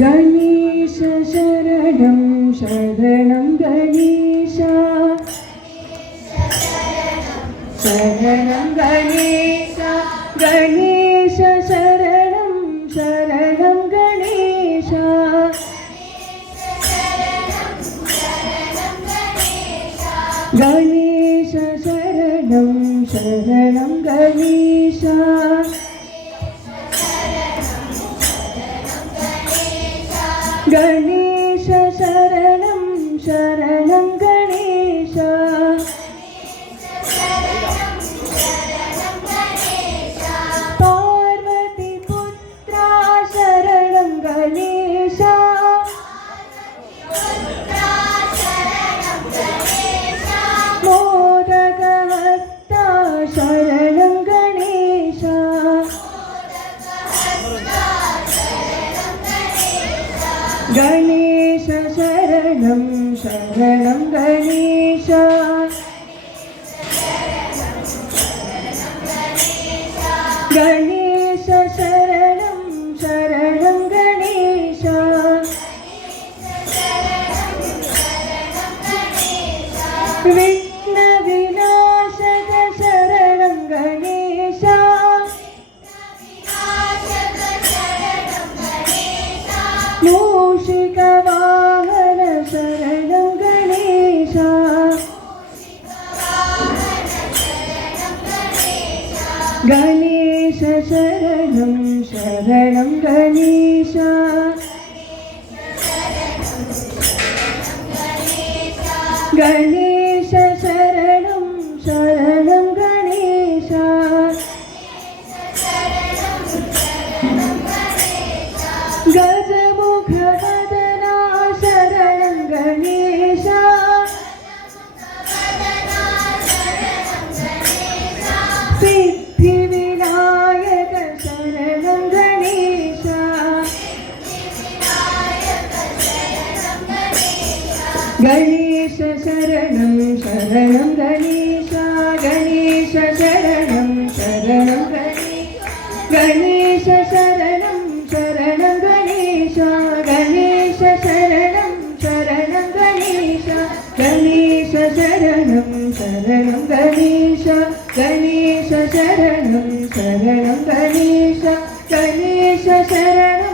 गणेश शरणं शरणं गणेश शरणं गणेश गणेश शरणं शरणं गणेश गणेश शरणं शरणं गणेश गणेश शरणं शरणं गणेश पार्वती पुत्रा शरणं गणेश मोदकहस्ता शरणं गणेश गणेश शरणं शरणं गणेश गणेश शरणं शरणं गणेश विघ्नविनाशक शरणं गणेश मूषिकवाहन शरणं गणेश गणेश शरणं शरणं गणेश गणेश शरणं शरणं गणेश गजमुखवदना शरणं गणेश सिद्धिविनायक शरणं गणेश गणेश शरणं शरणं गणेश गणेश शरणं शरणं गणेश शरणं शरणं गणेश गणेश शरणं शरणं गणेश गणेश शरणं शरणं गणेश गणेश शरणं शरणं गणेश गणेश शरणं